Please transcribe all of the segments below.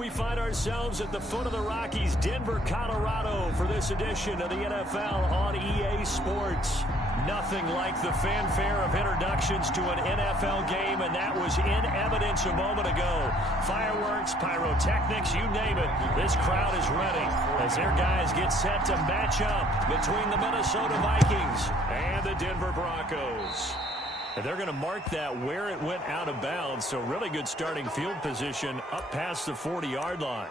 we find ourselves at the foot of the Rockies, Denver, Colorado, for this edition of the NFL on EA Sports. Nothing like the fanfare of introductions to an NFL game, and that was in evidence a moment ago. Fireworks, pyrotechnics, you name it. This crowd is ready as their guys get set to match up between the Minnesota Vikings and the Denver Broncos. And they're going to mark that where it went out of bounds, so really good starting field position up past the 40-yard line.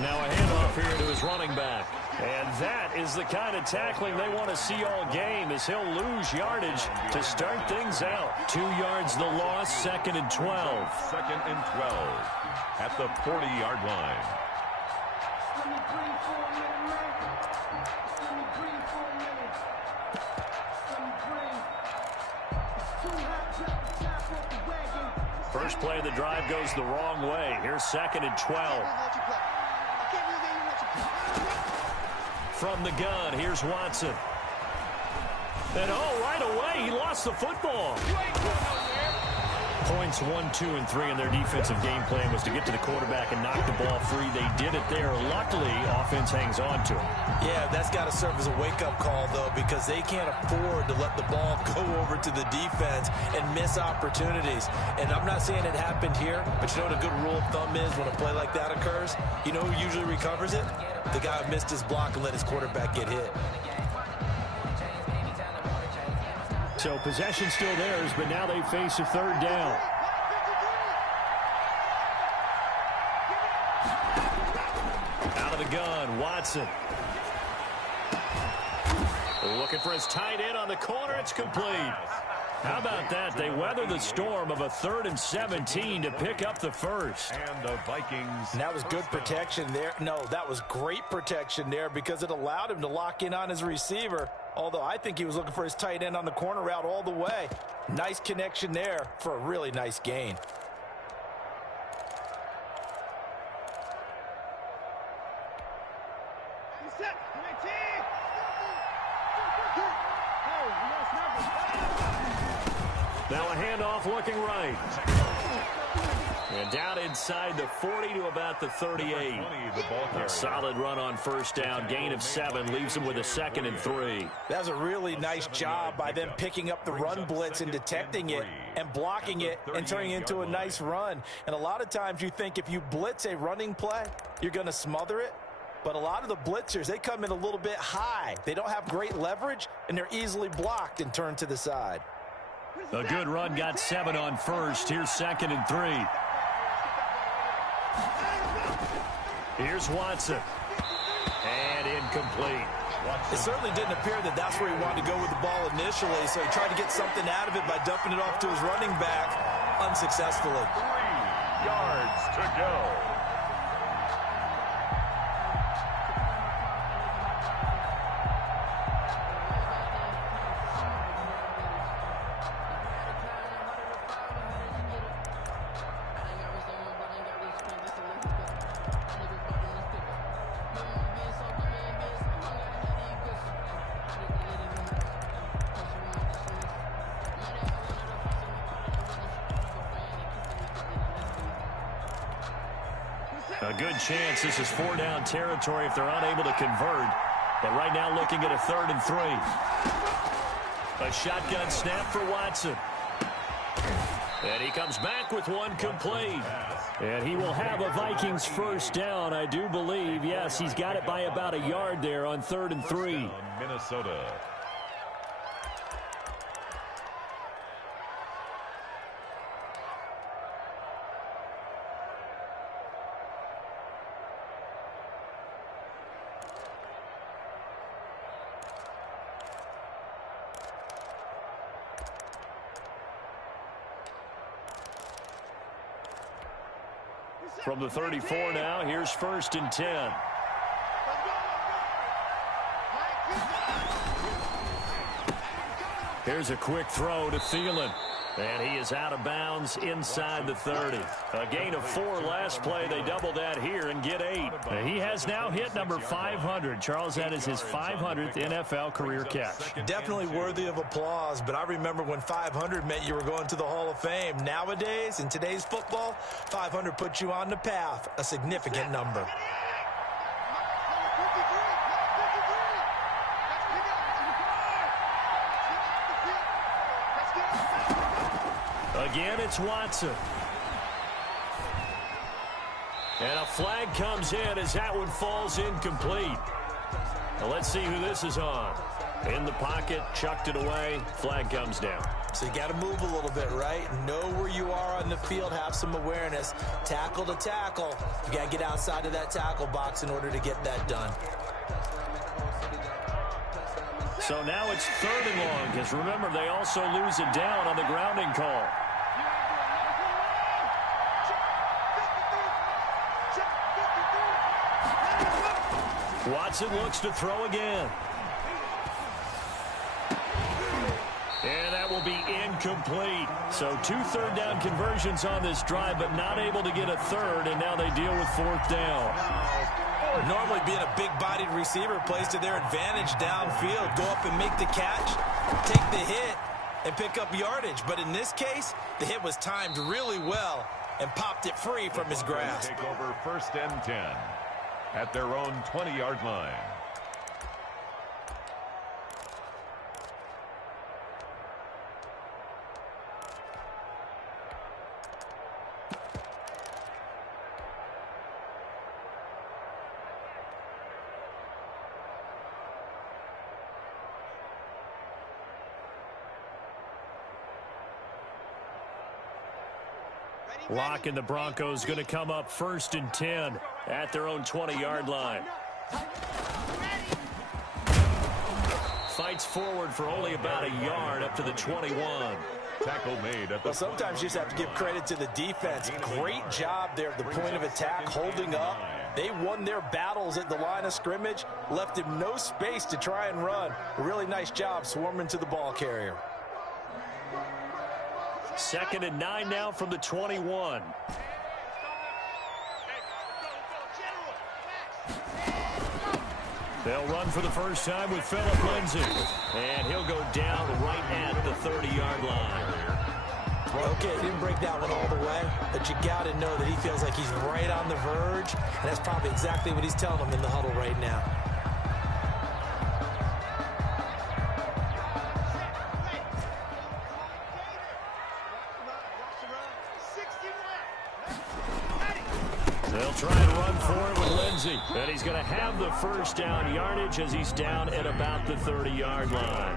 Now a handoff here to his running back. And that is the kind of tackling they want to see all game, as he'll lose yardage to start things out. 2 yards the loss, 2nd and 12. 2nd and 12 at the 40-yard line. First play of the drive goes the wrong way. Here's 2nd and 12. From the gun, here's Watson. And right away, he lost the football. Points 1, 2, and 3 in their defensive game plan was to get to the quarterback and knock the ball free. They did it there. Luckily, offense hangs on to it. Yeah, that's got to serve as a wake-up call, though, because they can't afford to let the ball go over to the defense and miss opportunities. And I'm not saying it happened here, but you know what a good rule of thumb is when a play like that occurs? You know who usually recovers it? The guy who missed his block and let his quarterback get hit. So possession still theirs, but now they face a 3rd down. Out of the gun, Watson. Looking for his tight end on the corner. It's complete. How about that? They weather the storm of a 3rd and 17 to pick up the first. And the Vikings. And that was good protection there. No, that was great protection there because it allowed him to lock in on his receiver. Although I think he was looking for his tight end on the corner route all the way. Nice connection there for a really nice gain. Now a handoff looking right. And down inside the 40 to about the 38. A solid run on first down. Gain of 7 leaves them with a 2nd and 3. That's a really nice job by them picking up the run blitz and detecting it and blocking it and turning it into a nice run. And a lot of times you think if you blitz a running play, you're going to smother it. But a lot of the blitzers, they come in a little bit high. They don't have great leverage, and they're easily blocked and turned to the side. A good run, got 7 on first. Here's 2nd and 3. Here's Watson. And incomplete. It certainly didn't appear that that's where he wanted to go with the ball initially, so he tried to get something out of it by dumping it off to his running back unsuccessfully. 3 yards to go. A good chance this is 4-down territory if they're unable to convert. But right now looking at a 3rd and 3. A shotgun snap for Watson. And he comes back with one complete. And he will have a Vikings first down, I do believe. Yes, he's got it by about a yard there on 3rd and 3. Minnesota. From the 34 now, here's 1st and 10. Here's a quick throw to Thielen. And he is out of bounds inside the 30. A gain of 4 last play. They double that here and get 8. He has now hit number 500. Charles, that is his 500th NFL career catch. Definitely worthy of applause, but I remember when 500 meant you were going to the Hall of Fame. Nowadays, in today's football, 500 puts you on the path, a significant number. Again, it's Watson. And a flag comes in as that one falls incomplete. Now let's see who this is on. In the pocket, chucked it away, flag comes down. So you got to move a little bit, right? Know where you are on the field, have some awareness. Tackle to tackle. You got to get outside of that tackle box in order to get that done. So now it's 3rd and long, because remember, they also lose it down on the grounding call. Watson looks to throw again. And that will be incomplete. So 2 third-down conversions on this drive, but not able to get a third, and now they deal with 4th down. Normally being a big-bodied receiver plays to their advantage downfield. Go up and make the catch, take the hit, and pick up yardage. But in this case, the hit was timed really well and popped it free from his grasp. Take over 1st and 10 at their own 20-yard line. Lock and the Broncos going to come up 1st and 10 at their own 20-yard line. Fights forward for only about a yard up to the 21. Tackle made at the sometimes you just have to give credit to the defense. Great job there at the point of attack, holding up. They won their battles at the line of scrimmage, left him no space to try and run. A really nice job swarming to the ball carrier. 2nd and 9 now from the 21. They'll run for the first time with Phillip Lindsay. And he'll go down right at the 30-yard line. Okay, he didn't break that one all the way, but you got to know that he feels like he's right on the verge, and that's probably exactly what he's telling them in the huddle right now. They'll try and run for it with Lindsay. And he's going to have the first down yardage as he's down at about the 30-yard line.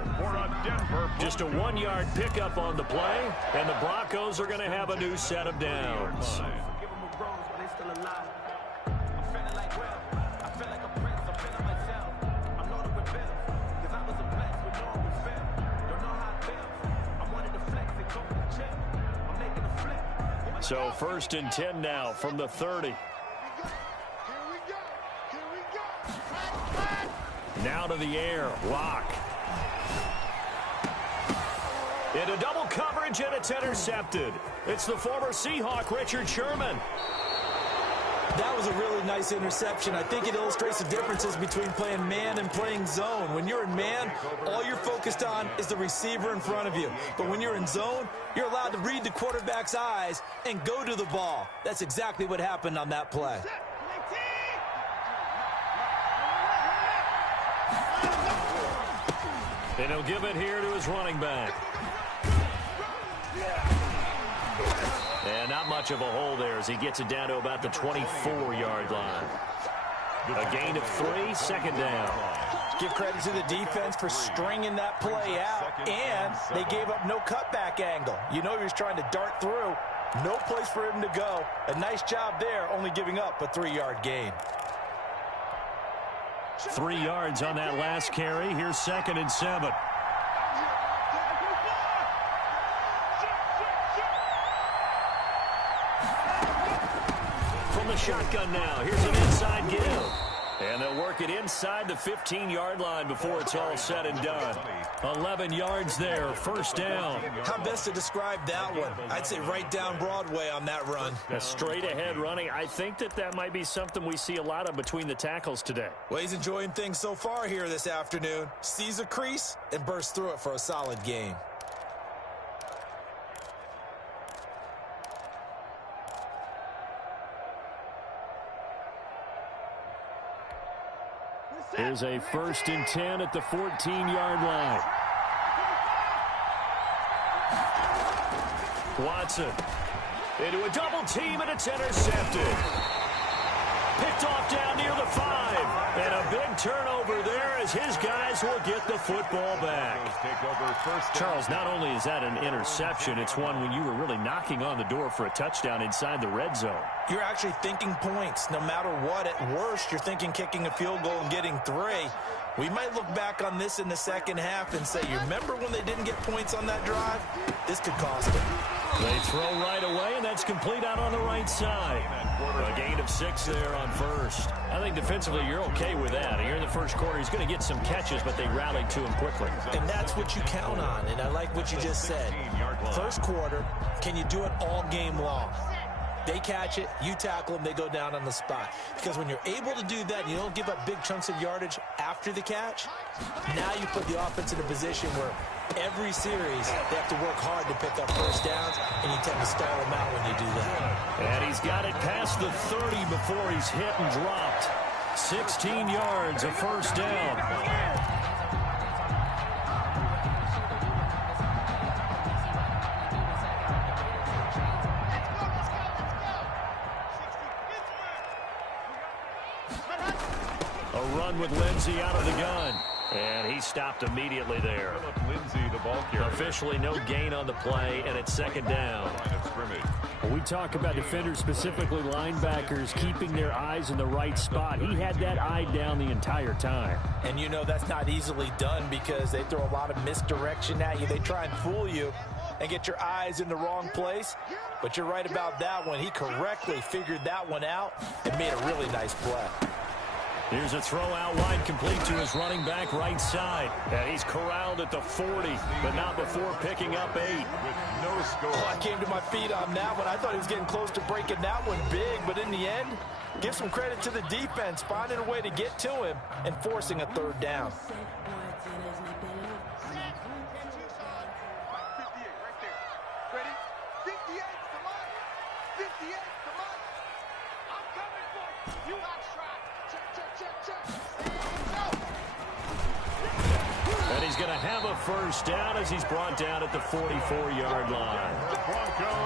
Just a 1-yard pickup on the play, and the Broncos are going to have a new set of downs. So 1st and 10 now from the 30. Now to the air. Lock. Into double coverage, and it's intercepted. It's the former Seahawk, Richard Sherman. That was a really nice interception. I think it illustrates the differences between playing man and playing zone. When you're in man, all you're focused on is the receiver in front of you. But when you're in zone, you're allowed to read the quarterback's eyes and go to the ball. That's exactly what happened on that play. And he'll give it here to his running back. And not much of a hole there as he gets it down to about the 24-yard line. A gain of 3, 2nd down. Give credit to the defense for stringing that play out, and they gave up no cutback angle. You know he was trying to dart through. No place for him to go. A nice job there, only giving up a 3-yard gain. 3 yards on that last carry. Here's 2nd and 7. From the shotgun now. Here's an inside give. And they'll work it inside the 15-yard line before it's all said and done. 11 yards there, first down. How best to describe that one? I'd say right down Broadway on that run. A straight-ahead running. I think that might be something we see a lot of between the tackles today. Well, he's enjoying things so far here this afternoon. Sees a crease and bursts through it for a solid gain. Here's a 1st and 10 at the 14-yard line. Watson into a double team, and it's intercepted. Picked off down near the 5. And a big turnover there as his guys will get the football back. Charles, not only is that an interception, it's one when you were really knocking on the door for a touchdown inside the red zone. You're actually thinking points. No matter what, at worst, you're thinking kicking a field goal and getting 3. We might look back on this in the second half and say, you remember when they didn't get points on that drive? This could cost them. They throw right away, and that's complete out on the right side. A gain of 6 there on first. I think defensively you're okay with that. Here in the first quarter, he's going to get some catches, but they rallied to him quickly. And that's what you count on, and I like what you just said. First quarter, can you do it all game long? They catch it, you tackle them, they go down on the spot. Because when you're able to do that and you don't give up big chunks of yardage after the catch, now you put the offense in a position where every series they have to work hard to pick up first downs, and you tend to stall them out when you do that. And he's got it past the 30 before he's hit and dropped. 16 yards, a first down. With Lindsey out of the gun. And he stopped immediately there. Lindsey, the ball carrier. Officially no gain on the play, and it's second down. When we talk about defenders, specifically linebackers, keeping their eyes in the right spot, he had that eye down the entire time. And you know that's not easily done because they throw a lot of misdirection at you. They try and fool you and get your eyes in the wrong place. But you're right about that one. He correctly figured that one out and made a really nice play. Here's a throw out wide, complete to his running back right side. And he's corralled at the 40, but not before picking up 8. With no score. Oh, I came to my feet on that one. I thought he was getting close to breaking that one big, but in the end, give some credit to the defense, finding a way to get to him and forcing a third down. And he's going to have a first down as he's brought down at the 44-yard line.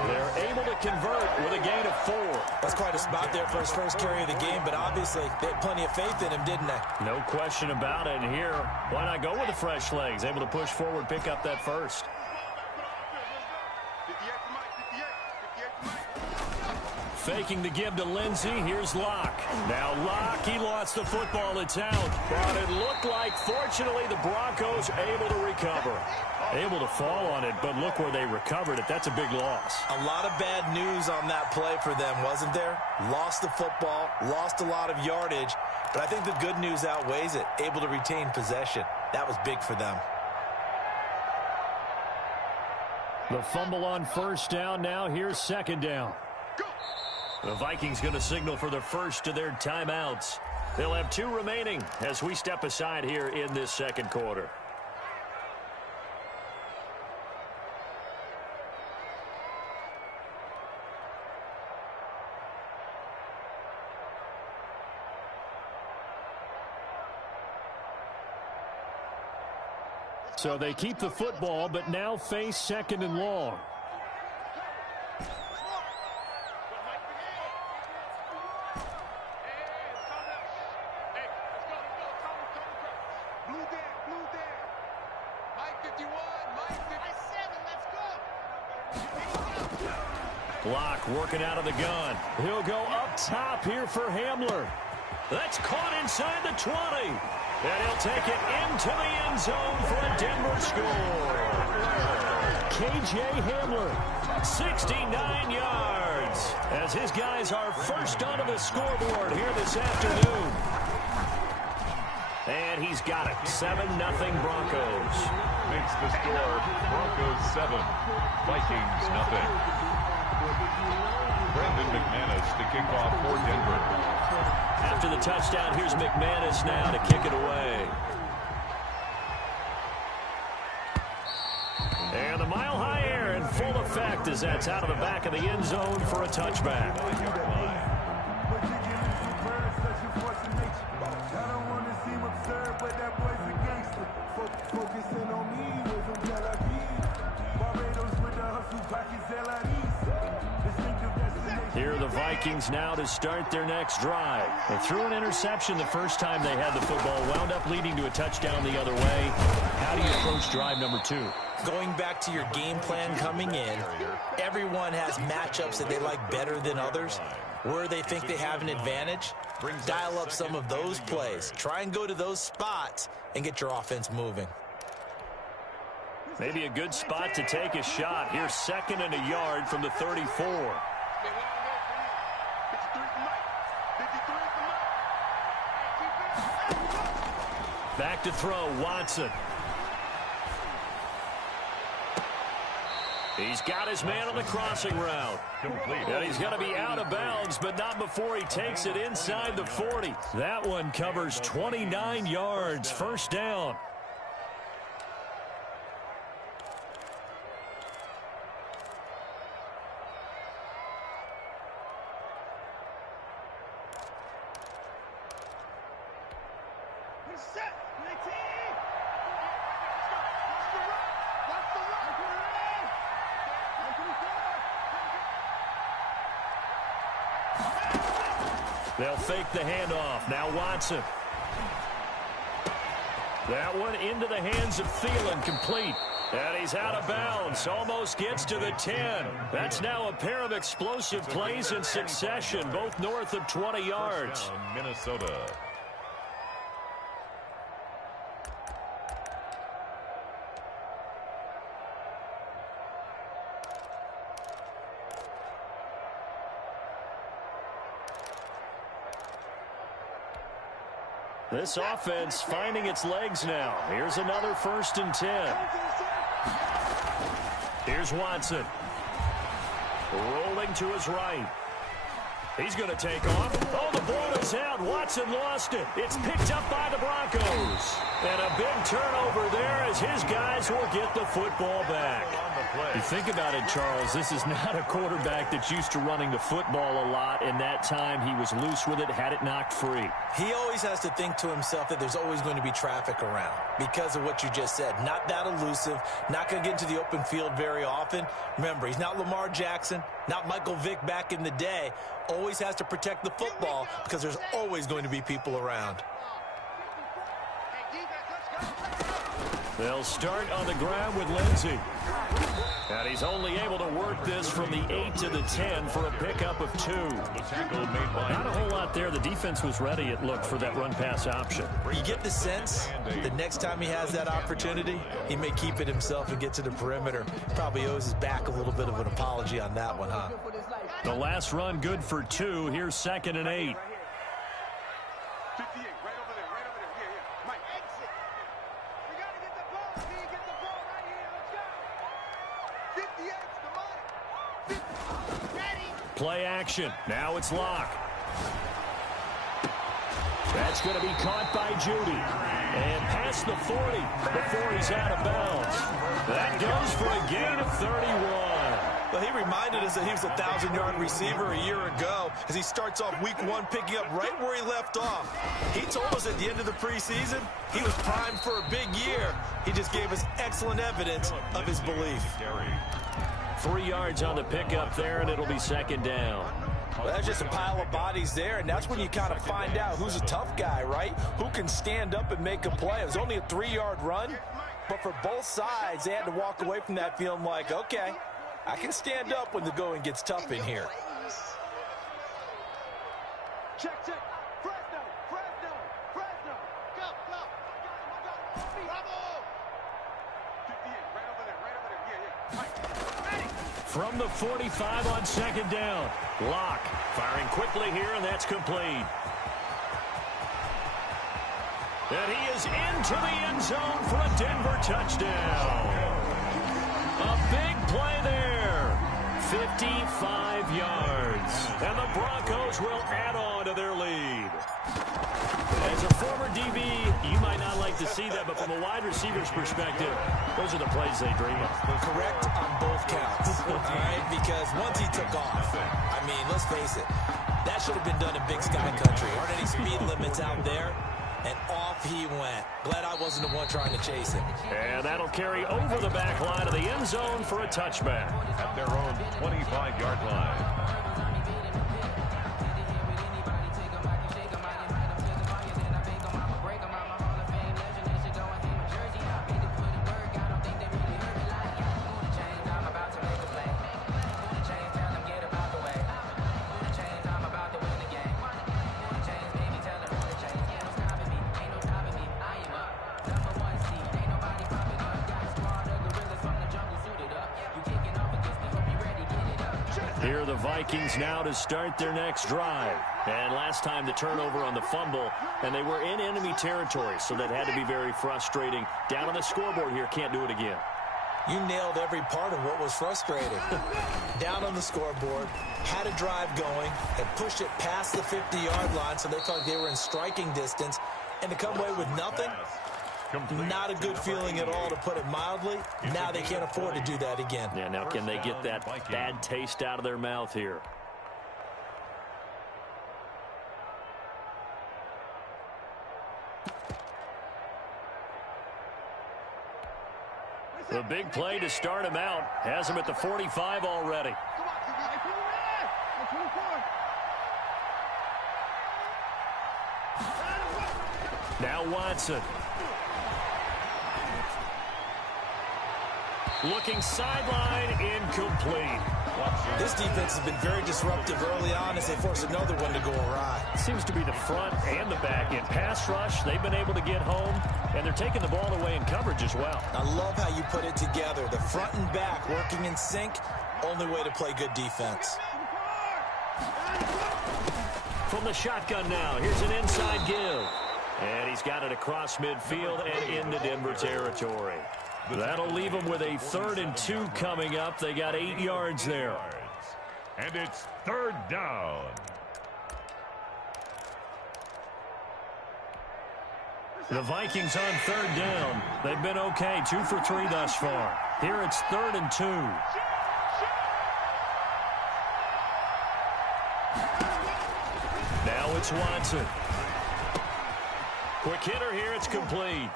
They're able to convert with a gain of 4. That's quite a spot there for his first carry of the game, but obviously they had plenty of faith in him, didn't they? No question about it. And here, why not go with the fresh legs? Able to push forward, pick up that first. Faking the give to Lindsey. Here's Locke. Now Locke, he lost the football. It's out. But it looked like, fortunately, the Broncos able to recover. Able to fall on it, but look where they recovered it. That's a big loss. A lot of bad news on that play for them, wasn't there? Lost the football, lost a lot of yardage, but I think the good news outweighs it. Able to retain possession. That was big for them. The fumble on first down. Now here's second down. The Vikings going to signal for the first of their timeouts. They'll have 2 remaining as we step aside here in this second quarter. So they keep the football, but now face second and long. Locke working out of the gun. He'll go up top here for Hamler. That's caught inside the 20. And he'll take it into the end zone for a Denver score. K.J. Hamler, 69 yards, as his guys are first onto the scoreboard here this afternoon. And he's got it. 7-0 Broncos. Makes the score Broncos 7, Vikings 0. Brandon McManus to kick off for Denver. After the touchdown, here's McManus now to kick it away. And the mile-high air in full effect as that's out of the back of the end zone for a touchback. Here are the Vikings now to start their next drive. They threw an interception the first time they had the football, wound up leading to a touchdown the other way. How do you approach drive number 2? Going back to your game plan coming in, everyone has matchups that they like better than others. Where they think they have an advantage, dial up some of those plays. Try and go to those spots and get your offense moving. Maybe a good spot to take a shot. Here's 2nd and a yard from the 34. Back to throw, Watson. He's got his man on the crossing route. And he's going to be out of bounds, but not before he takes it inside the 40. That one covers 29 yards. First down. They'll fake the handoff. Now Watson. That one into the hands of Thielen, complete. And he's out of bounds. Almost gets to the 10. That's now a pair of explosive plays in succession, both north of 20 yards. Minnesota. This offense finding its legs now. Here's another 1st and 10. Here's Watson. Rolling to his right. He's going to take off. Oh, the ball is out. Watson lost it. It's picked up by the Broncos. And a big turnover there as his guys will get the football back. You think about it, Charles, this is not a quarterback that's used to running the football a lot, and that time he was loose with it, had it knocked free. He always has to think to himself that there's always going to be traffic around because of what you just said. Not that elusive, not going to get into the open field very often. Remember, he's not Lamar Jackson, not Michael Vick back in the day. Always has to protect the football because there's always going to be people around. They'll start on the ground with Lindsey. And he's only able to work this from the 8 to the 10 for a pickup of 2. Not a whole lot there. The defense was ready, it looked, for that run-pass option. You get the sense the next time he has that opportunity, he may keep it himself and get to the perimeter. Probably owes his back a little bit of an apology on that one, huh? The last run good for 2. Here's 2nd and 8. Play action. Now it's Locke. That's going to be caught by Judy. And past the 40 before he's out of bounds. That goes for a gain of 31. Well, he reminded us that he was a 1,000-yard receiver a year ago as he starts off week 1 picking up right where he left off. He told us at the end of the preseason he was primed for a big year. He just gave us excellent evidence of his belief. 3 yards on the pickup there, and it'll be 2nd down. Well, that's just a pile of bodies there, and that's when you kind of find out who's a tough guy, right? Who can stand up and make a play. It was only a 3-yard run, but for both sides, they had to walk away from that feeling like, okay, I can stand up when the going gets tough in here. Check. Fresno. Go. Bravo. 58, right over there. Yeah. From the 45 on 2nd down. Locke firing quickly here, and that's complete. And he is into the end zone for a Denver touchdown. A big play there. 55 yards. And the Broncos will add on to their lead. As a former DB, you might not like to see that, but from a wide receiver's perspective, those are the plays they dream of. Correct on both counts, all right? Because once he took off, I mean, let's face it, that should have been done in Big Sky Country. Aren't any speed limits out there? And off he went. Glad I wasn't the one trying to chase him. And that'll carry over the back line of the end zone for a touchback. At their own 25-yard line. Here are the Vikings now to start their next drive. And last time the turnover on the fumble, and they were in enemy territory, so that had to be very frustrating. Down on the scoreboard here, can't do it again. You nailed every part of what was frustrating. Down on the scoreboard, had a drive going, had pushed it past the 50-yard line, so they thought they were in striking distance, and to come away with nothing, not a good feeling at all, to put it mildly. Now they can't afford to do that again. Yeah, now can they get that bad taste out of their mouth here? The big play to start him out has him at the 45 already. Now Watson. Looking sideline, incomplete. This defense has been very disruptive early on as they force another one to go awry. Seems to be the front and the back. In pass rush, they've been able to get home, and they're taking the ball away in coverage as well. I love how you put it together. The front and back working in sync, only way to play good defense. From the shotgun now, here's an inside give. And he's got it across midfield and into Denver territory. That'll leave them with a 3rd and 2 coming up. They got 8 yards there. And it's 3rd down. The Vikings on 3rd down. They've been okay, 2 for 3 thus far. Here it's 3rd and 2. Now it's Watson. Quick hitter here, it's complete.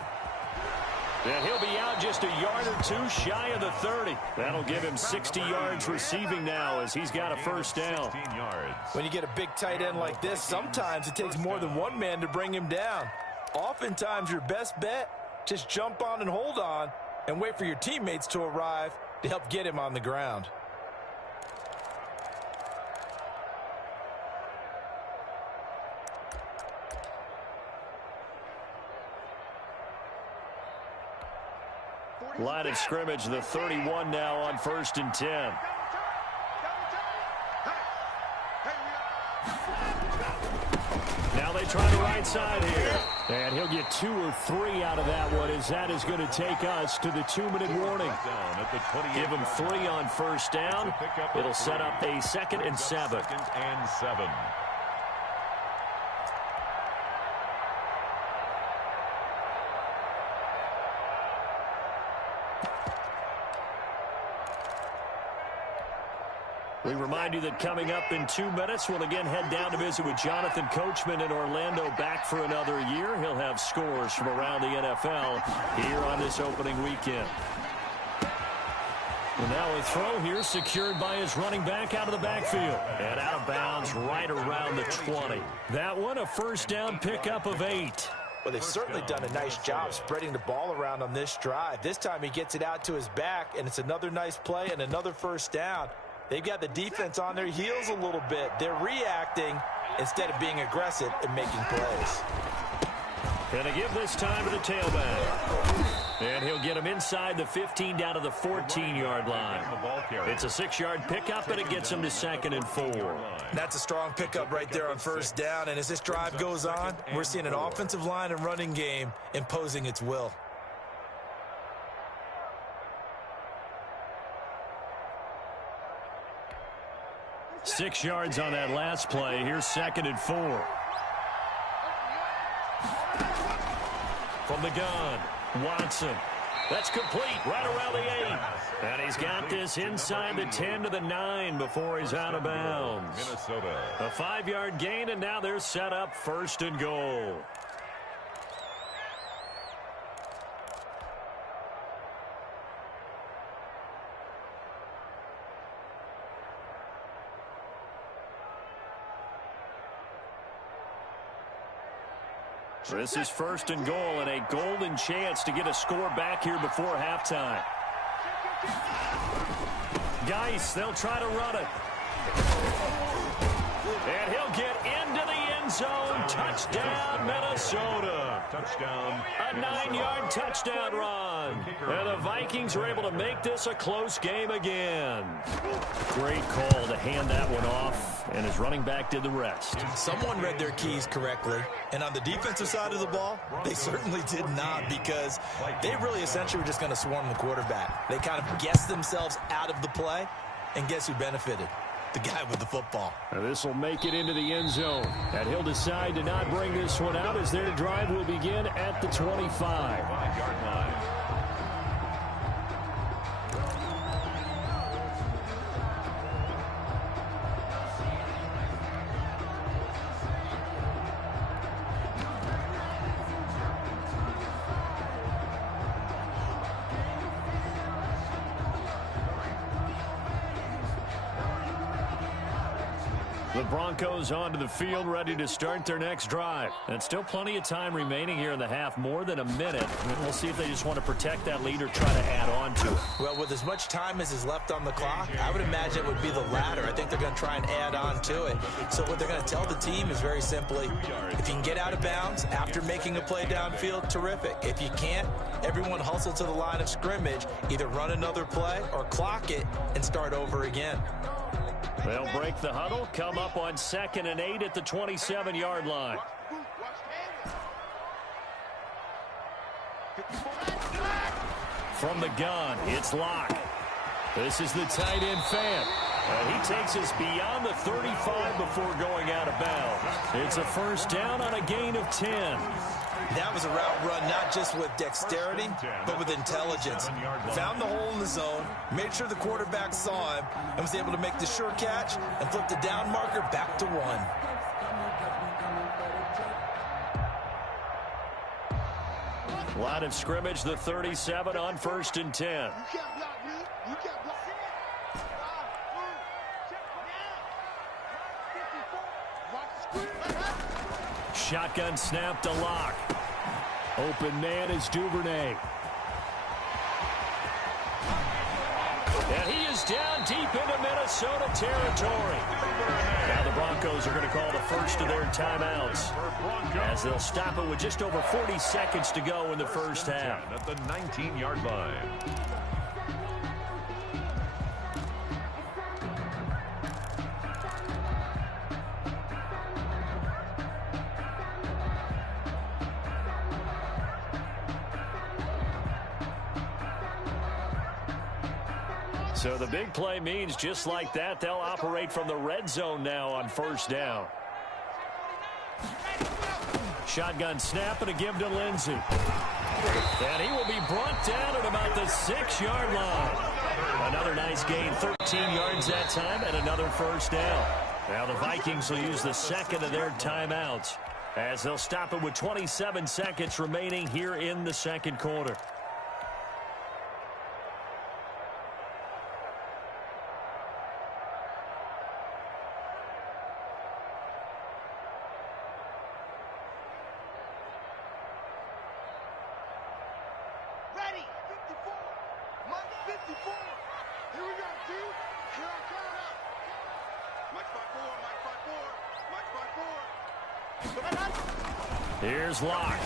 And he'll be out just a yard or 2 shy of the 30. That'll give him 60 yards receiving now as he's got a 1st down. 16 yards. When you get a big tight end like this, sometimes it takes more than one man to bring him down. Oftentimes your best bet, just jump on and hold on and wait for your teammates to arrive to help get him on the ground. Line of scrimmage, the 31 now on 1st and 10. Now they try the right side here. And he'll get 2 or 3 out of that one, as that is going to take us to the 2-minute warning. Give him 3 on 1st down. It'll set up a 2nd and 7. 2nd and 7. We remind you that coming up in 2 minutes, we'll again head down to visit with Jonathan Coachman in Orlando, back for another year. He'll have scores from around the NFL here on this opening weekend. And now a throw here secured by his running back out of the backfield. And out of bounds right around the 20. That one a 1st down pickup of 8. Well, they've certainly done a nice job spreading the ball around on this drive. This time he gets it out to his back, and it's another nice play and another 1st down. They've got the defense on their heels a little bit. They're reacting instead of being aggressive and making plays. And a give this time to the tailback. And he'll get him inside the 15 down to the 14-yard line. It's a 6-yard pickup, and it gets him to 2nd and 4. That's a strong pickup right there on first down. And as this drive goes on, we're seeing an offensive line and running game imposing its will. Six yards on that last play. Here's 2nd and 4. From the gun, Watson. That's complete right around the 8. And he's got this inside the 10 to the 9 before he's out of bounds. Minnesota. A 5-yard gain, and now they're set up 1st and goal. This is 1st and goal and a golden chance to get a score back here before halftime. Geis, they'll try to run it. And he'll get into the end zone. Touchdown, Minnesota. Touchdown. A 9-yard touchdown run. And the Vikings are able to make this a close game again. Great call to hand that one off, and his running back did the rest. Someone read their keys correctly, and on the defensive side of the ball, they certainly did not, because they really essentially were just going to swarm the quarterback. They kind of guessed themselves out of the play, and guess who benefited? The guy with the football. This will make it into the end zone, and he'll decide to not bring this one out as their drive will begin at the 25. 5-yard line. The Broncos onto the field, ready to start their next drive. And still plenty of time remaining here in the half, more than a minute. We'll see if they just want to protect that lead or try to add on to it. Well, with as much time as is left on the clock, I would imagine it would be the latter. I think they're going to try and add on to it. So what they're going to tell the team is very simply, if you can get out of bounds after making a play downfield, terrific. If you can't, everyone hustle to the line of scrimmage, either run another play or clock it and start over again. They'll break the huddle, come up on 2nd and 8 at the 27-yard line. From the gun, it's Locke. This is the tight end Fant. And he takes us beyond the 35 before going out of bounds. It's a 1st down on a gain of 10. That was a route run not just with dexterity, but with intelligence. Found the hole in the zone, made sure the quarterback saw him, and was able to make the sure catch and flip the down marker back to 1. Line of scrimmage, the 37 on 1st and 10. You can't block me. You can't block me. Shotgun snap to Locke. Open man is Duvernay. And he is down deep into Minnesota territory. Now the Broncos are going to call the first of their timeouts, as they'll stop it with just over 40 seconds to go in the first half. At the 19-yard line. So the big play means just like that, they'll operate from the red zone now on 1st down. Shotgun snap and a give to Lindsey. And he will be brought down at about the 6-yard line. Another nice gain, 13 yards that time, and another 1st down. Now the Vikings will use the 2nd of their timeouts, as they'll stop it with 27 seconds remaining here in the 2nd quarter. Ready. 54. Mike 54. Here we go, T. Here I come. Mike 54. Mike 54. Mike 54. Here's Locke.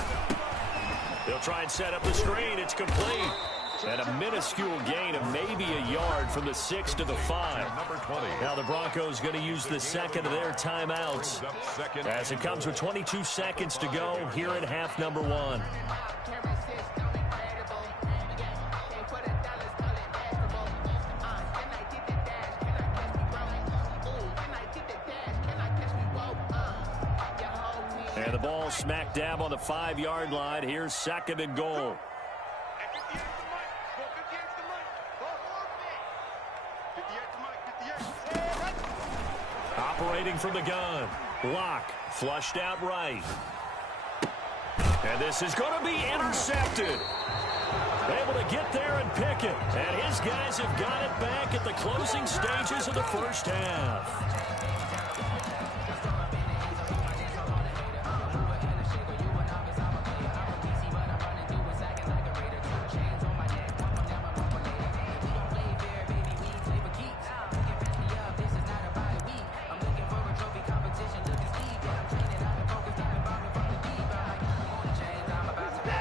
They'll try and set up the screen. It's complete. And a minuscule gain of maybe a yard from the 6 to the 5. Number 20. Now the Broncos going to use the second of their timeouts as it comes with 22 seconds to go here in half number 1. And the ball smack dab on the 5-yard line. Here's second and goal. Operating from the gun. Block. Flushed out right. And this is going to be intercepted. Able to get there and pick it. And his guys have got it back at the closing stages of the first half.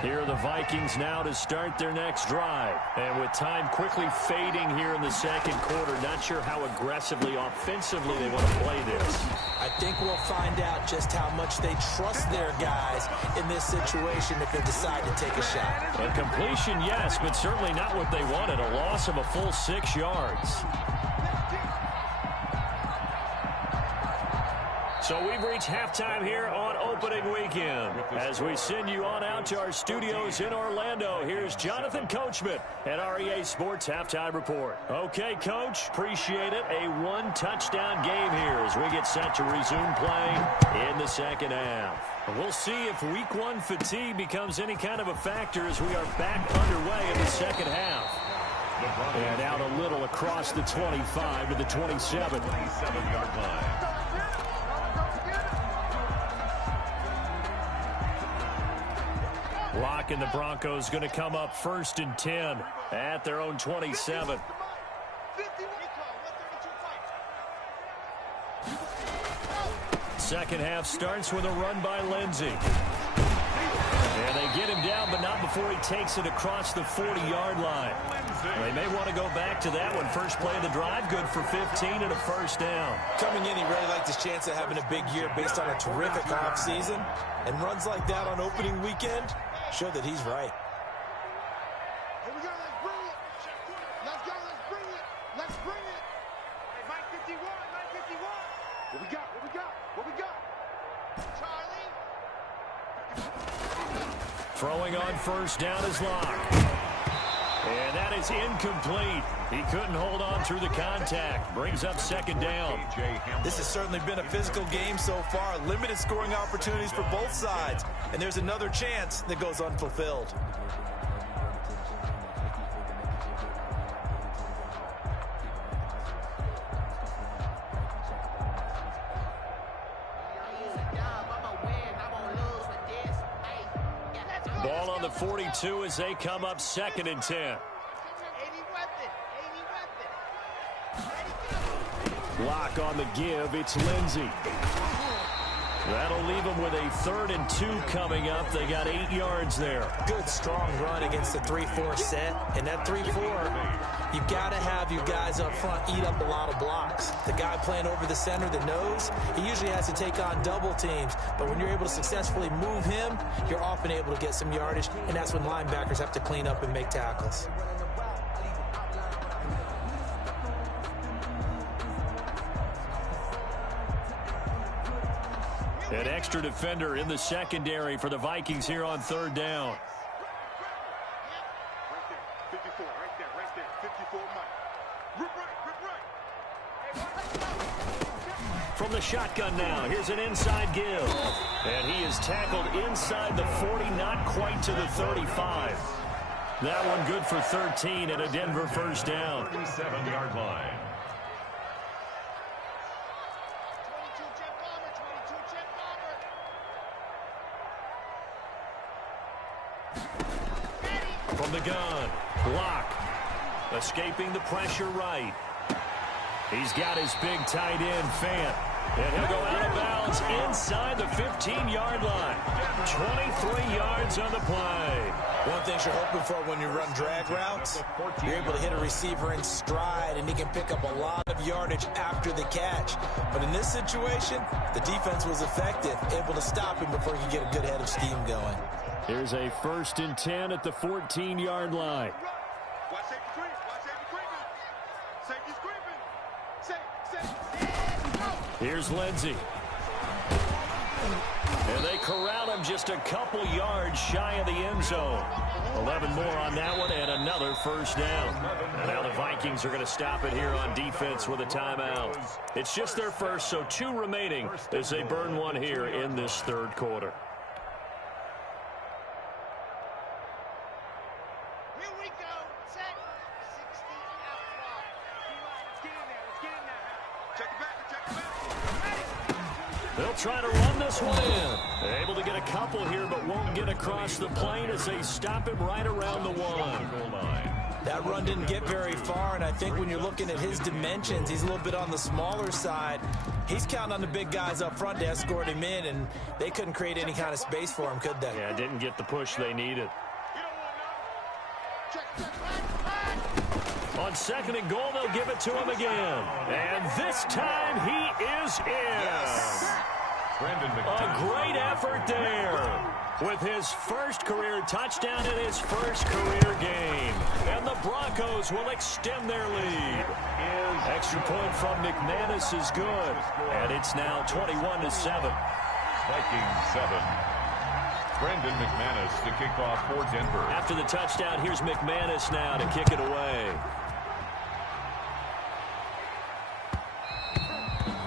Here are the Vikings now to start their next drive. And with time quickly fading here in the second quarter, not sure how aggressively, offensively they want to play this. I think we'll find out just how much they trust their guys in this situation if they decide to take a shot. A completion, yes, but certainly not what they wanted. A loss of a full 6 yards. So we've reached halftime here on opening weekend. As we send you on out to our studios in Orlando, here's Jonathan Coachman at REA Sports Halftime Report. Okay, Coach, appreciate it. A one-touchdown game here as we get set to resume play in the second half. We'll see if week 1 fatigue becomes any kind of a factor as we are back underway in the second half. And out a little across the 25 to the 27. 27-yard line. Lock and the Broncos going to come up 1st and 10 at their own 27. Second half starts with a run by Lindsey. And they get him down, but not before he takes it across the 40-yard line. They may want to go back to that one. First play of the drive, good for 15 and a first down. Coming in, he really liked his chance of having a big year based on a terrific offseason. And runs like that on opening weekend show that he's right. Here we go, let's bring it. Let's go, let's bring it. Let's bring it. Hey, Mike 51, Mike 51. What we got, what we got, what we got? Charlie. Throwing on first down is Lock. And that is incomplete. He couldn't hold on through the contact. Brings up second down. This has certainly been a physical game so far. Limited scoring opportunities for both sides. And there's another chance that goes unfulfilled. Ball on the 42 as they come up 2nd and 10. Lock on the give. It's Lindsey. That'll leave them with a 3rd and 2 coming up. They got 8 yards there. Good, strong run against the 3-4 set. And that 3-4, you've got to have your guys up front eat up a lot of blocks. The guy playing over the center, the nose, he usually has to take on double teams. But when you're able to successfully move him, you're often able to get some yardage. And that's when linebackers have to clean up and make tackles. An extra defender in the secondary for the Vikings here on 3rd down. Right there, 54, right there, 54, Mike. Rip right. From the shotgun now, here's an inside give. And he is tackled inside the 40, not quite to the 35. That one good for 13 and a Denver first down. 37-yard line. From the gun, Block, escaping the pressure right. He's got his big tight end, Fant, and he'll go out of bounds Vikings inside the 15-yard line. 23 yards on the play. One thing you're hoping for when you run drag routes, you're able to hit a receiver in stride, and he can pick up a lot of yardage after the catch. But in this situation, the defense was effective, able to stop him before he could get a good head of steam going. Here's a 1st and 10 at the 14-yard line. Watch safety creep. Watch safety creeping. Safety's creeping. Here's Lindsey. And they corral him just a couple yards shy of the end zone. 11 more on that one and another 1st down. And now the Vikings are going to stop it here on defense with a timeout. It's just their first, so 2 remaining as they burn one here in this 3rd quarter. Here we go. Set. 60 out wide. Let's get in there. Let's get in there. Check it back. Check it back. They'll try to run this one in. Able to get a couple here, but won't get across the plane as they stop him right around the 1. That run didn't get very far, and I think when you're looking at his dimensions, he's a little bit on the smaller side. He's counting on the big guys up front to escort him in, and they couldn't create any kind of space for him, could they? Yeah, didn't get the push they needed. On 2nd and goal, they'll give it to him again. And this time he is in. Yes. A great effort there with his first career touchdown in his first career game. And the Broncos will extend their lead. Extra point from McManus is good. And it's now 21-7. Vikings 7. Brendan McManus to kick off for Denver. After the touchdown, here's McManus now to kick it away.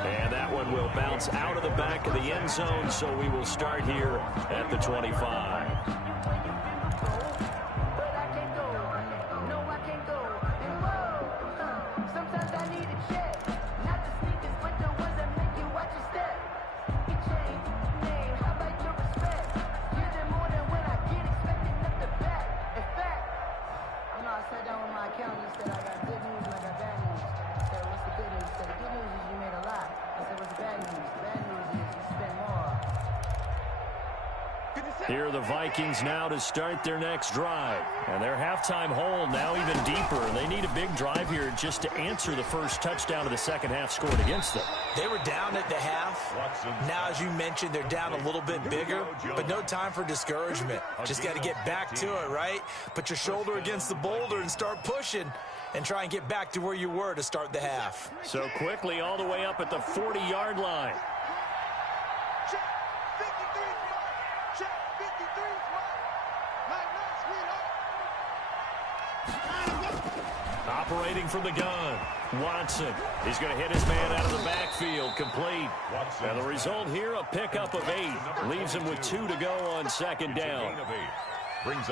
And that one will bounce out of the back of the end zone, so we will start here at the 25. Here are the Vikings now to start their next drive. And their halftime hole now even deeper. They need a big drive here just to answer the first touchdown of the second half scored against them. They were down at the half. Now, as you mentioned, they're down a little bit bigger, but no time for discouragement. Just got to get back to it, right? Put your shoulder against the boulder and start pushing and try and get back to where you were to start the half. So quickly all the way up at the 40-yard line. Operating from the gun, Watson. He's going to hit his man out of the backfield, complete. And the result here, a pickup of 8. Leaves him with 2 to go on 2nd down.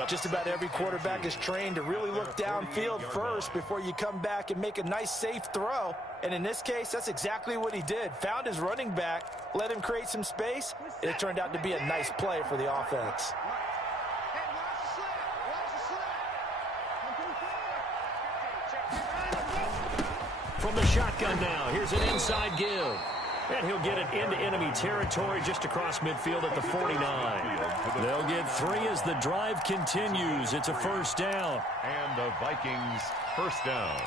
Just about every quarterback is trained to really look downfield first before you come back and make a nice, safe throw. And in this case, that's exactly what he did. Found his running back, let him create some space, and it turned out to be a nice play for the offense. From the shotgun now, here's an inside give. And he'll get it into enemy territory just across midfield at the 49. They'll get 3 as the drive continues. It's a 1st down. And the Vikings 1st down.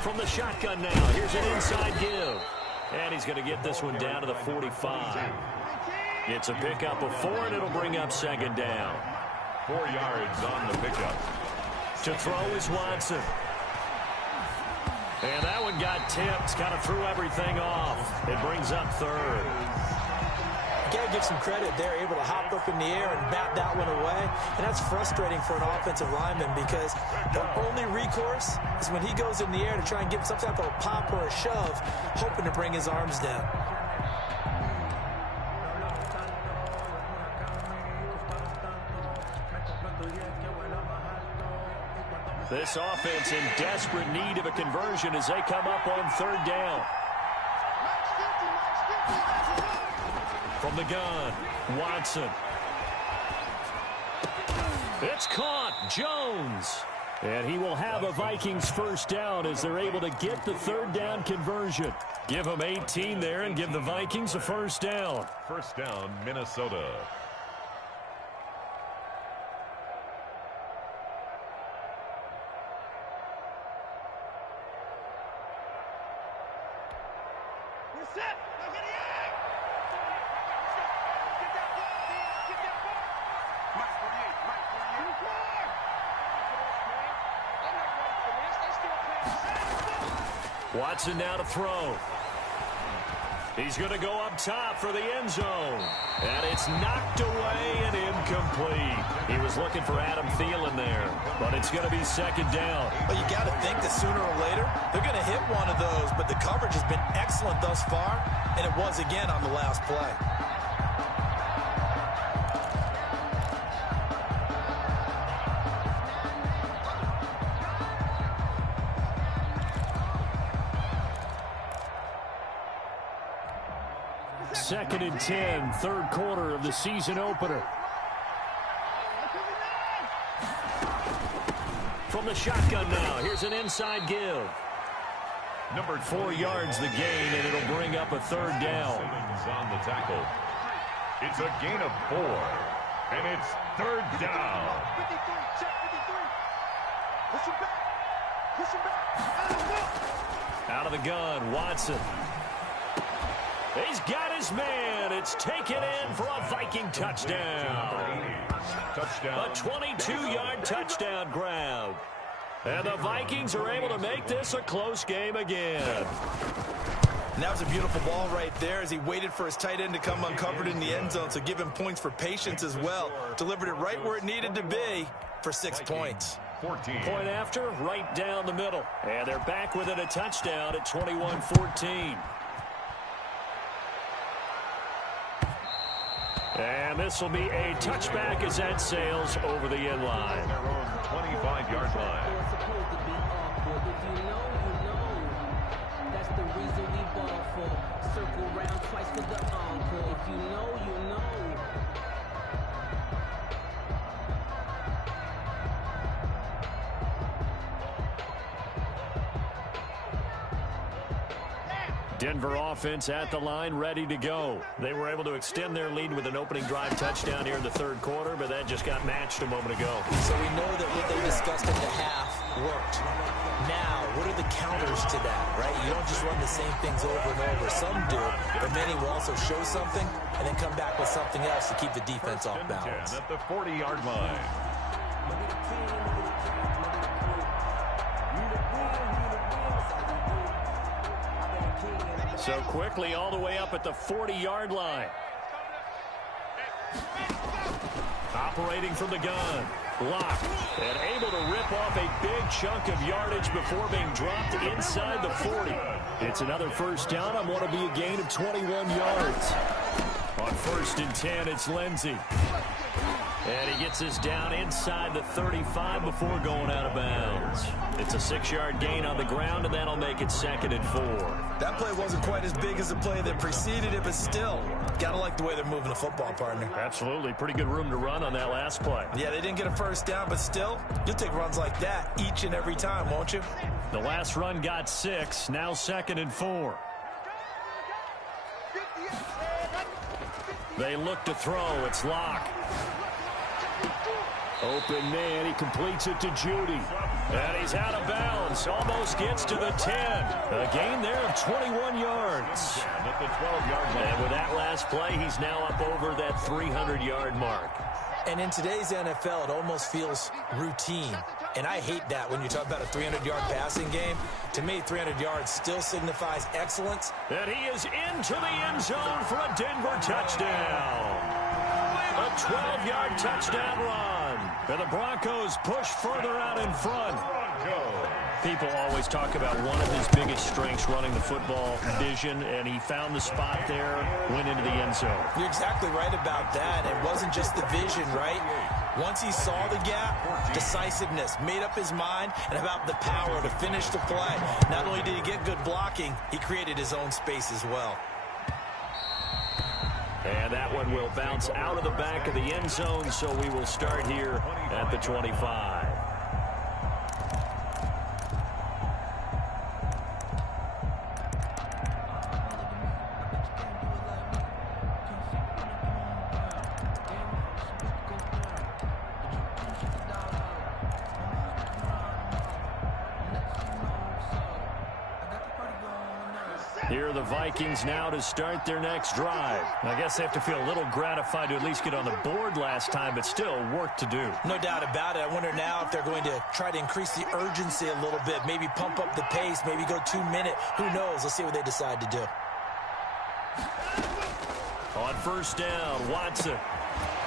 From the shotgun now, here's an inside give. And he's going to get this one down to the 45. It's a pickup of 4, and it'll bring up 2nd down. 4 yards on the pickup. To throw is Watson. And that one got tipped, kind of threw everything off. It brings up 3rd. You got to give some credit. They're able to hop up in the air and bat that one away. And that's frustrating for an offensive lineman because the only recourse is when he goes in the air to try and give some type of a pop or a shove, hoping to bring his arms down. This offense in desperate need of a conversion as they come up on 3rd down. Max 50, Max 50. From the gun, Watson. It's caught. Jones. And he will have a Vikings first down as they're able to get the third down conversion. Give them 18 there and give the Vikings a first down. First down, Minnesota. We're set. Now get the egg. Get that ball, man. Get that ball. Mike 48. Mike 48. I'm not ready for this. They still playing. Watson now to throw. He's going to go up top for the end zone. And it's knocked away and incomplete. He was looking for Adam Thielen there, but it's going to be second down. Well, you got to think that sooner or later they're going to hit one of those, but the coverage has been excellent thus far, and it was again on the last play. Second and 10, third quarter of the season opener. From the shotgun now, here's an inside give. Number 4 yards the gain, and it'll bring up a third down. on the tackle. It's a gain of 4, and it's third down. 53. Check 53. Push him back. Push him back. Out of the gun, Watson. He's got his man. It's taken in for a Viking touchdown. Touchdown. A 22-yard touchdown grab. And the Vikings are able to make this a close game again. And that was a beautiful ball right there as he waited for his tight end to come uncovered in the end zone, so give him points for patience as well. Delivered it right where it needed to be for 6 points. 14. Point after, right down the middle. And they're back within a touchdown at 21-14. And this will be a touchback as that sails over the end line. Their own 25-yard line. If you know, you know. That's the reason we ball for. Circle round twice for the encore. If you know, you know. Denver offense at the line, ready to go. They were able to extend their lead with an opening drive touchdown here in the third quarter, but that just got matched a moment ago. So we know that what they discussed at the half worked. Now, what are the counters to that, right? You don't just run the same things over and over. Some do, but many will also show something and then come back with something else to keep the defense off balance. At the 40-yard line. So quickly all the way up at the 40-yard line. Operating from the gun. Blocked and able to rip off a big chunk of yardage before being dropped inside the 40. It's another first down on what will be a gain of 21 yards. On first and 10, it's Lindsey. And he gets this down inside the 35 before going out of bounds. It's a 6-yard gain on the ground, and that'll make it second and 4. That play wasn't quite as big as the play that preceded it, but still, got to like the way they're moving the football, partner. Absolutely. Pretty good room to run on that last play. Yeah, they didn't get a first down, but still, you'll take runs like that each and every time, won't you? The last run got 6, now second and 4. They look to throw. It's Locke. Open man, he completes it to Judy. And he's out of bounds. Almost gets to the 10. A gain there of 21 yards. At the 12-yard line. And with that last play, he's now up over that 300-yard mark. And in today's NFL, it almost feels routine. And I hate that when you talk about a 300-yard passing game. To me, 300 yards still signifies excellence. And he is into the end zone for a Denver touchdown. A 12-yard touchdown run. And the Broncos push further out in front. People always talk about one of his biggest strengths running the football, vision, and he found the spot there, went into the end zone. You're exactly right about that. It wasn't just the vision, right? Once he saw the gap, decisiveness, made up his mind, and about the power to finish the play. Not only did he get good blocking, he created his own space as well. And that one will bounce out of the back of the end zone, so we will start here at the 25. Here are the Vikings now to start their next drive. I guess they have to feel a little gratified to at least get on the board last time, but still work to do. No doubt about it. I wonder now if they're going to try to increase the urgency a little bit, maybe pump up the pace, maybe go 2 minute. Who knows? Let's see what they decide to do. On first down, Watson.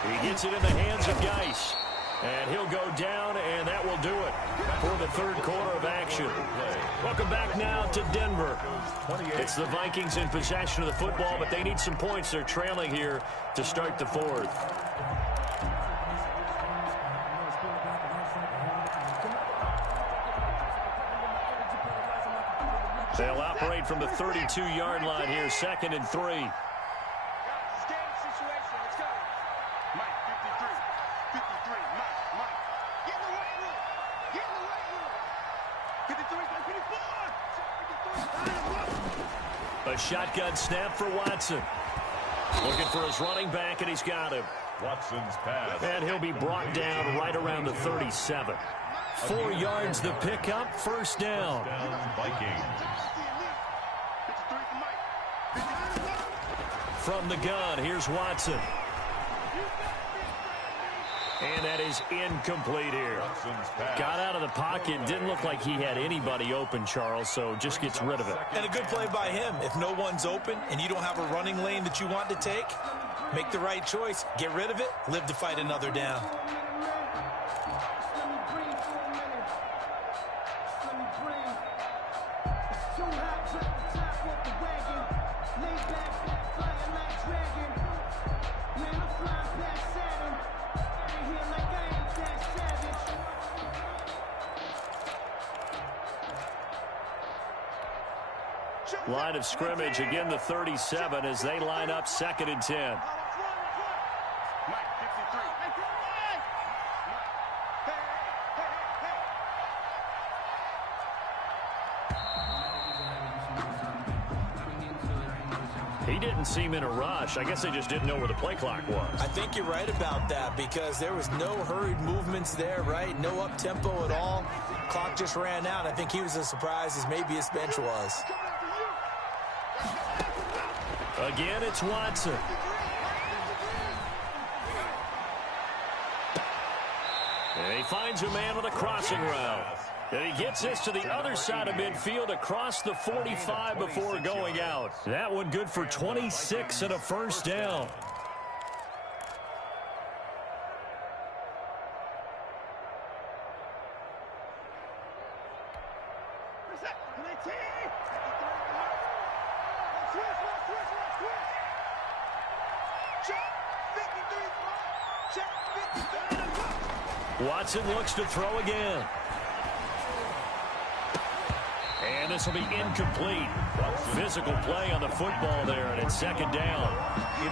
He gets it in the hands of Geis. And he'll go down, and that will do it for the third quarter of action. Welcome back now to Denver. It's the Vikings in possession of the football, but they need some points. They're trailing here to start the fourth. They'll operate from the 32-yard line here, 2nd and 3. A shotgun snap for Watson. Looking for his running back, and he's got him. Watson's pass. And he'll be brought down right around the 37. 4 yards the pickup, first down. Vikings. From the gun, here's Watson. And that is incomplete here. Got out of the pocket. Didn't look like he had anybody open, Charles, so just gets rid of it. And a good play by him. If no one's open and you don't have a running lane that you want to take, make the right choice. Get rid of it. Live to fight another down. Line of scrimmage, again the 37 as they line up 2nd and 10. He didn't seem in a rush. I guess they just didn't know where the play clock was. I think you're right about that because there was no hurried movements there, right? No up-tempo at all. Clock just ran out. I think he was as surprised as maybe his bench was. Again, it's Watson. And he finds a man with a crossing route. And he gets this to the other side of midfield across the 45 before going out. That one good for 26 and a first down. Watson looks to throw again. And this will be incomplete. Physical play on the football there, and it's 2nd down.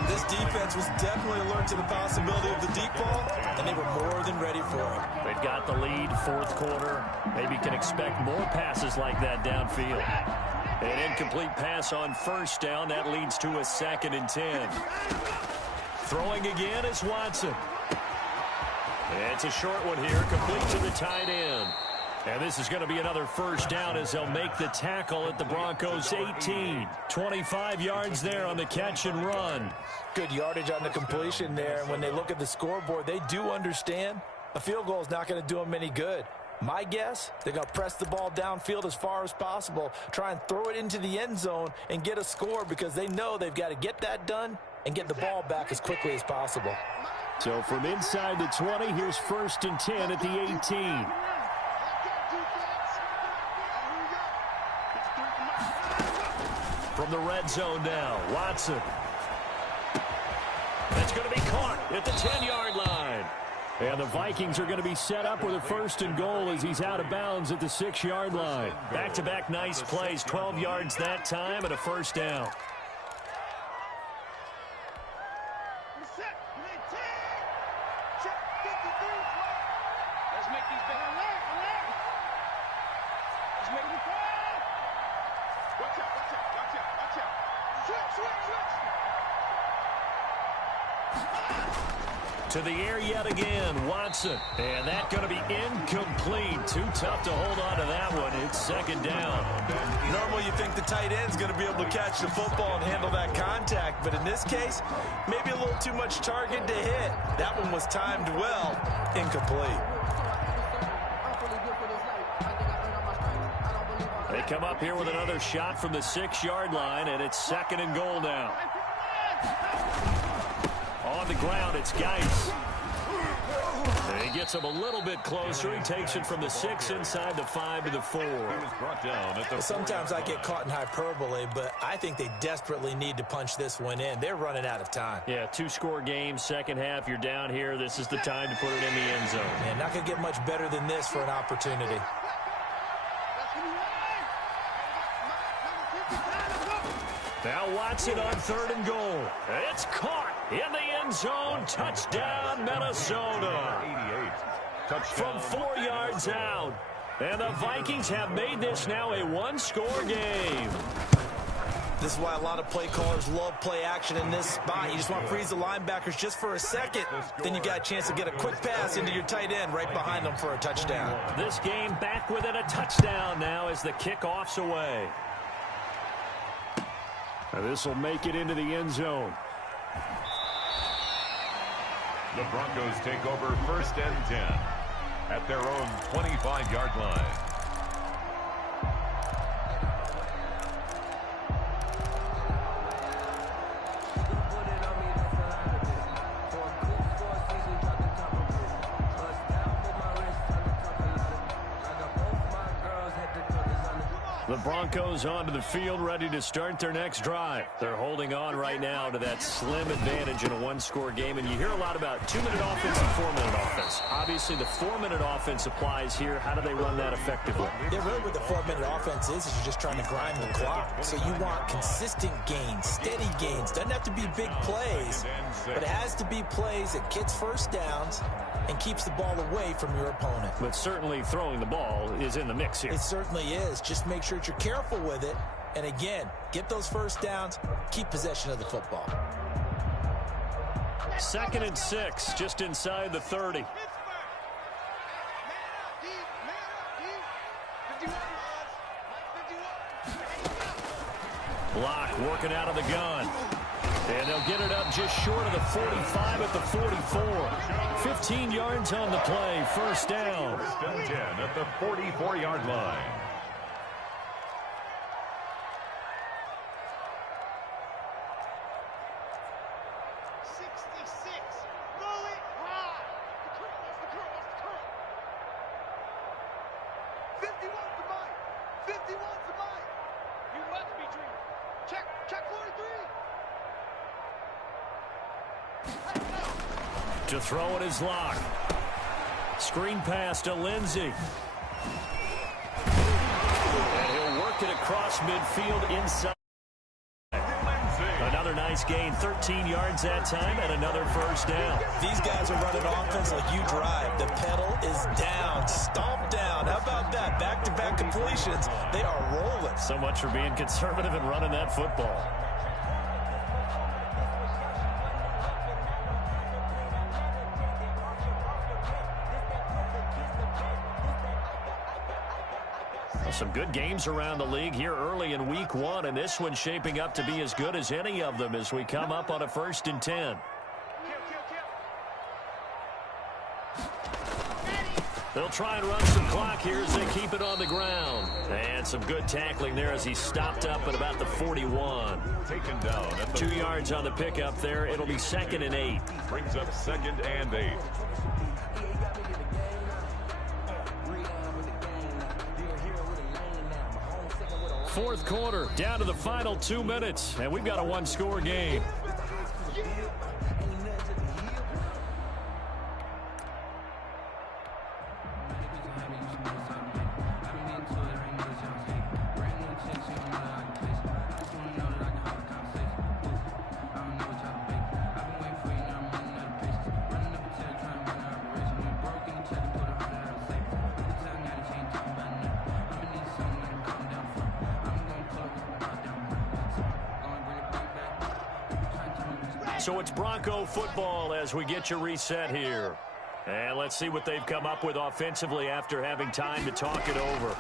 This defense was definitely alert to the possibility of the deep ball, and they were more than ready for it. They've got the lead, 4th quarter. Maybe can expect more passes like that downfield. An incomplete pass on first down. That leads to a 2nd and 10. Throwing again is Watson. It's a short one here, complete to the tight end. And this is going to be another first down as they'll make the tackle at the Broncos' 18. 25 yards there on the catch and run. Good yardage on the completion there. And when they look at the scoreboard, they do understand a field goal is not going to do them any good. My guess, they're going to press the ball downfield as far as possible, try and throw it into the end zone and get a score because they know they've got to get that done and get the ball back as quickly as possible. So from inside the 20, here's 1st and 10 at the 18. From the red zone now, Watson. That's going to be caught at the 10-yard line. And the Vikings are going to be set up with a 1st and goal as he's out of bounds at the 6-yard line. Back-to-back nice plays, 12 yards that time and a first down. Check. Check. 53. Let's make these better. Let's make them fall. Watch out. Switch. To the air yet again, Watson. And that's going to be incomplete. Too tough to hold on to that one. It's second down. Normally you think the tight end's going to be able to catch the football and handle that contact, but in this case, maybe a little too much target to hit. That one was timed well. Incomplete. They come up here with another shot from the 6-yard line, and it's second and goal now. On the ground, it's Geis. He gets him a little bit closer. He takes it from the 6 inside the 5 to the 4. He was brought down at the Sometimes I get caught in hyperbole, but I think they desperately need to punch this one in. They're running out of time. Yeah, 2-score game, second half. You're down here. This is the time to put it in the end zone. Man, not going to get much better than this for an opportunity. Now Watson on third and goal. It's caught in the end zone. Touchdown, Minnesota. 88. Touchdown. From 4 yards out. And the Vikings have made this now a one-score game. This is why a lot of play callers love play action in this spot. You just want to freeze the linebackers just for a second. Then you got a chance to get a quick pass into your tight end right behind them for a touchdown. This game back within a touchdown now as the kickoff's away. And this will make it into the end zone. The Broncos take over first and 10 at their own 25-yard line. The Broncos onto the field, ready to start their next drive. They're holding on right now to that slim advantage in a one-score game, and you hear a lot about 2-minute offense and 4-minute offense. Obviously, the 4-minute offense applies here. How do they run that effectively? Yeah, really what the 4-minute offense is you're just trying to grind the clock. So you want consistent gains, steady gains. Doesn't have to be big plays, but it has to be plays that gets first downs and keeps the ball away from your opponent. But certainly throwing the ball is in the mix here. It certainly is. Just make sure that you're careful with it. And again, get those first downs, keep possession of the football. 2nd and 6, just inside the 30. Block working out of the gun. And they'll get it up just short of the 45 at the 44. 15 yards on the play, first down. First and 10 at the 44-yard line. To throw it is Locke. Screen pass to Lindsey. And he'll work it across midfield inside. Another nice gain, 13 yards that time, and another first down. These guys are running offense like you drive. The pedal is down, stomp down. How about that? Back-to-back completions. They are rolling. So much for being conservative and running that football. Some good games around the league here early in week 1, and this one's shaping up to be as good as any of them as we come up on a 1st and 10. They'll try and run some clock here as they keep it on the ground. And some good tackling there as he stopped up at about the 41. Taken down at the 2 yards on the pickup there. It'll be 2nd and 8. Brings up 2nd and 8. Fourth quarter, down to the final 2 minutes, and we've got a one-score game. So it's Bronco football as we get your reset here. And let's see what they've come up with offensively after having time to talk it over.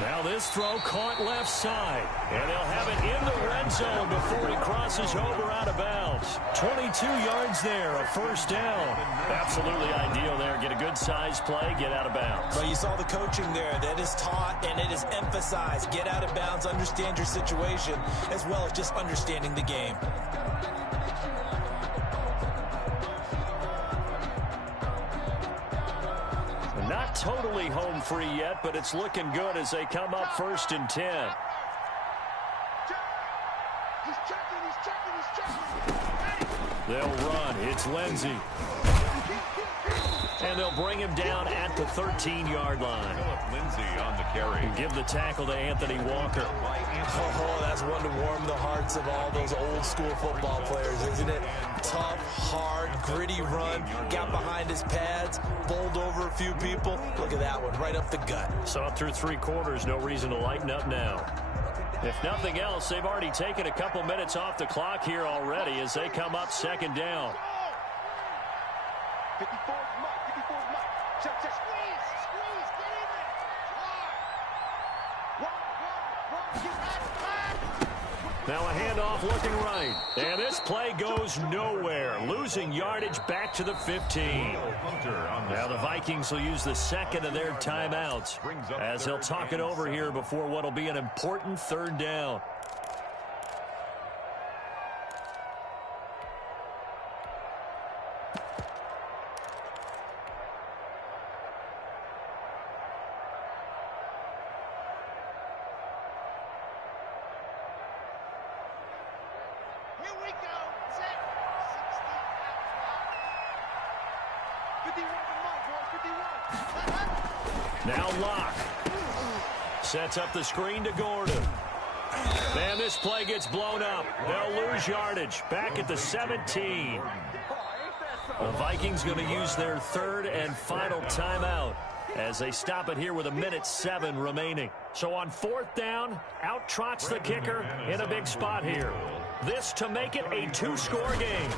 Now this throw caught left side. And they'll have it in the red zone before he crosses over out of bounds. 22 yards there, a first down. Absolutely ideal there. Get a good size play, get out of bounds. Well, you saw the coaching there. That is taught and it is emphasized. Get out of bounds, understand your situation, as well as just understanding the game. Not totally home free yet, but it's looking good as they come up 1st and 10. He's checking. They'll run. It's Lindsey. And they'll bring him down at the 13-yard line. Lindsey on the carry. And give the tackle to Anthony Walker. Oh, that's one to warm the hearts of all those old school football players, isn't it? Tough, hard, gritty run. Got behind his pads, bowled over a few people. Look at that one, right up the gut. Saw it through 3 quarters. No reason to lighten up now. If nothing else, they've already taken a couple minutes off the clock here already as they come up 2nd down. 54's Mike. Check. Squeeze, get in there. Wide. Now a handoff looking right. And this play goes nowhere. Losing yardage back to the 15. Now the Vikings will use the 2nd of their timeouts as they'll talk it over here before what will be an important 3rd down. Here we go. Set. 60 out 51 to Mike, boys. 51. Now Locke sets up the screen to Gordon. And this play gets blown up. They'll lose yardage back at the 17. The Vikings going to use their 3rd and final timeout as they stop it here with 1:07 remaining. So on 4th down, out trots the kicker in a big spot here. This to make it a 2-score game.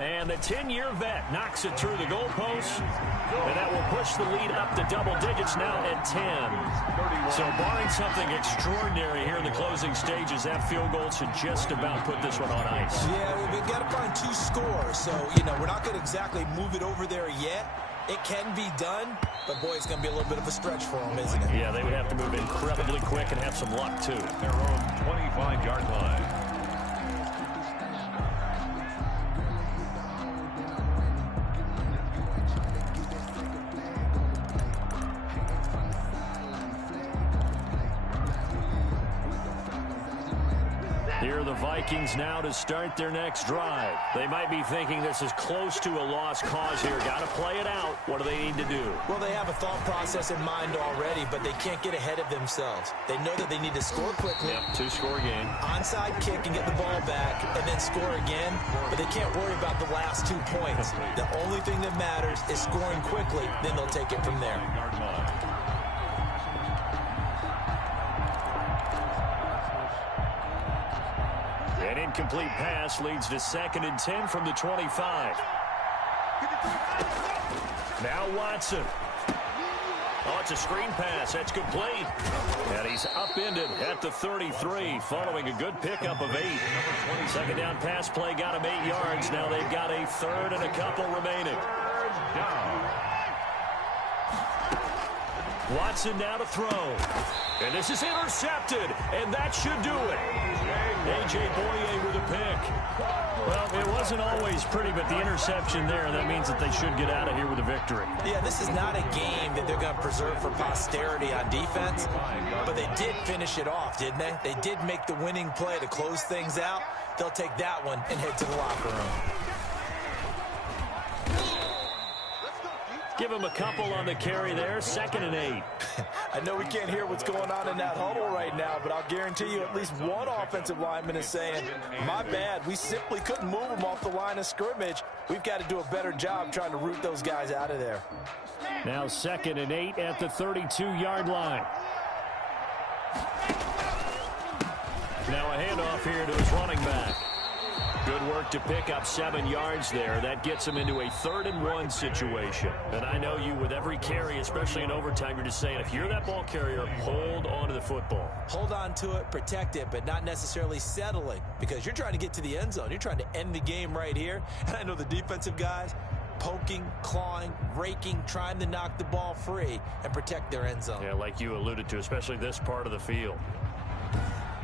And the 10-year vet knocks it through the goalposts. And that will push the lead up to double digits now at 10. So barring something extraordinary here in the closing stages, that field goal should just about put this one on ice. Yeah, we've got to find 2 scores. So, we're not going to exactly move it over there yet. It can be done, but boy, it's going to be a little bit of a stretch for them, isn't it? Yeah, they would have to move incredibly quick and have some luck, too. Their own 25-yard line. Here are the Vikings now to start their next drive. They might be thinking this is close to a lost cause here. Got to play it out. What do they need to do? Well, they have a thought process in mind already, but they can't get ahead of themselves. They know that they need to score quickly. Yep, 2-score game. Onside kick and get the ball back and then score again, but they can't worry about the last 2 points. The only thing that matters is scoring quickly, then they'll take it from there. An incomplete pass leads to 2nd and 10 from the 25. Now Watson. Oh, it's a screen pass. That's complete. And he's upended at the 33 following a good pickup of 8. 2nd down pass play got him 8 yards. Now they've got a 3rd and a couple remaining. Watson now to throw. And this is intercepted. And that should do it. A.J. Boye with a pick. Well, it wasn't always pretty, but the interception there, that means that they should get out of here with a victory. Yeah, this is not a game that they're going to preserve for posterity on defense, but they did finish it off, didn't they? They did make the winning play to close things out. They'll take that one and head to the locker room. Give him a couple on the carry there. 2nd and 8. I know we can't hear what's going on in that huddle right now, but I'll guarantee you at least one offensive lineman is saying, my bad, we simply couldn't move them off the line of scrimmage. We've got to do a better job trying to root those guys out of there. Now 2nd and 8 at the 32-yard line. a handoff here to his running back. Good work to pick up 7 yards there. That gets him into a 3rd-and-1 situation. And I know you, with every carry, especially in overtime, you're just saying, if you're that ball carrier, hold on to the football. Hold on to it, protect it, but not necessarily settling, because you're trying to get to the end zone. You're trying to end the game right here. And I know the defensive guys poking, clawing, raking, trying to knock the ball free and protect their end zone. Yeah, like you alluded to, especially this part of the field.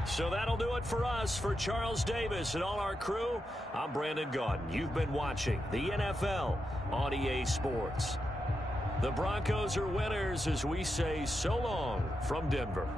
So that'll do it for us. For Charles Davis and all our crew, I'm Brandon Gaudin. You've been watching the NFL on EA Sports. The Broncos are winners as we say so long from Denver.